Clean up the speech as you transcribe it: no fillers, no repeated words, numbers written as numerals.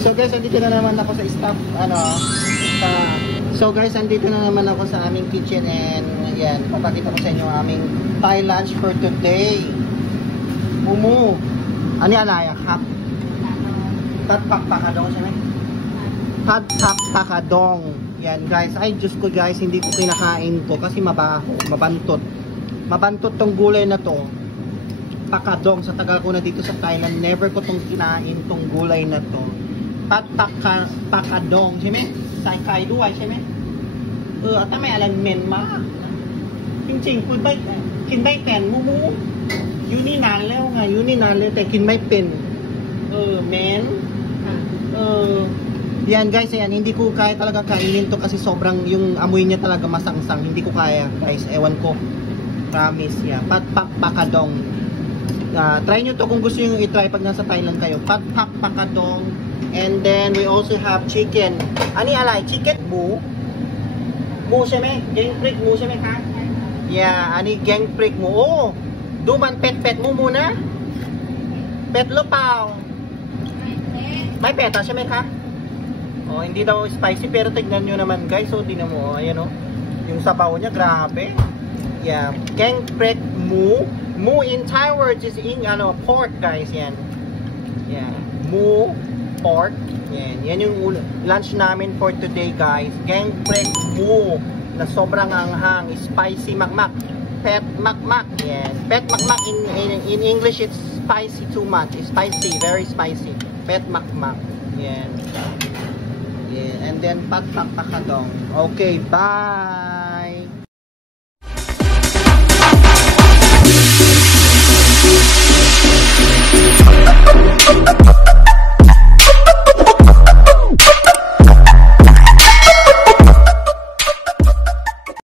So guys, andito na naman ako sa staff, so guys, andito na naman ako sa aming kitchen and yan, papakita ko sa inyo ang aming Thai lunch for today. Mumu. Ano yan, Aya? Tat pakadong siya, Tat pakadong. Yan guys, ay Diyos ko guys, hindi ko kinakain to kasi mabaho, mabantot. Mabantot tong gulay na to. Pakadong, sa tagal ko na dito sa Thailand, never ko tong kinain tong gulay na to. Tat pakadong,ใช่ไหม ใส่ไข่ด้วยใช่ไหมถ้าไม่อะไรเหม็นมากจริงๆคุณไม่กินได้แต่มูอยู่นี่นานแล้วไงอยู่นี่นานแล้วแต่กินไม่เป็นเหม็นyan guys, yan hindi ko kaya talaga kainin to kasi sobrang yung amoy niya talaga masangsang, hindi ko kaya guys, ewan ko, promise yan. Pakadong, try nyo to kung gusto nyo i-try pag nasa Thailand kayo. Pakadong. And then we also have chicken. Ani alay? Chicken? Mu ใช่ไหม Gang prick มูใช่ไหมคะ Yeah, ani gang prick มู Oh, ดูมันเป็ดมูนะเป็ดหรือเปล่าไม่เป็ดใช่ไหมคะOh, hindi daw spicy pero tignan nyo naman guys. So tignan mo, ayan o. Yung sabaw niya, grabe. Yeah, gang prick mu. Mu in Thai words is pork guys, yan. Yeah, mu pork. Yan yung lunch namin for today guys. Gang prick mu na sobrang anghang, spicy makmak. Pet makmak. Yan. Pet makmak in English it's spicy too much. It's spicy, very spicy. Pet makmak. Yan. Yeah, and then pakadong. Okay, bye.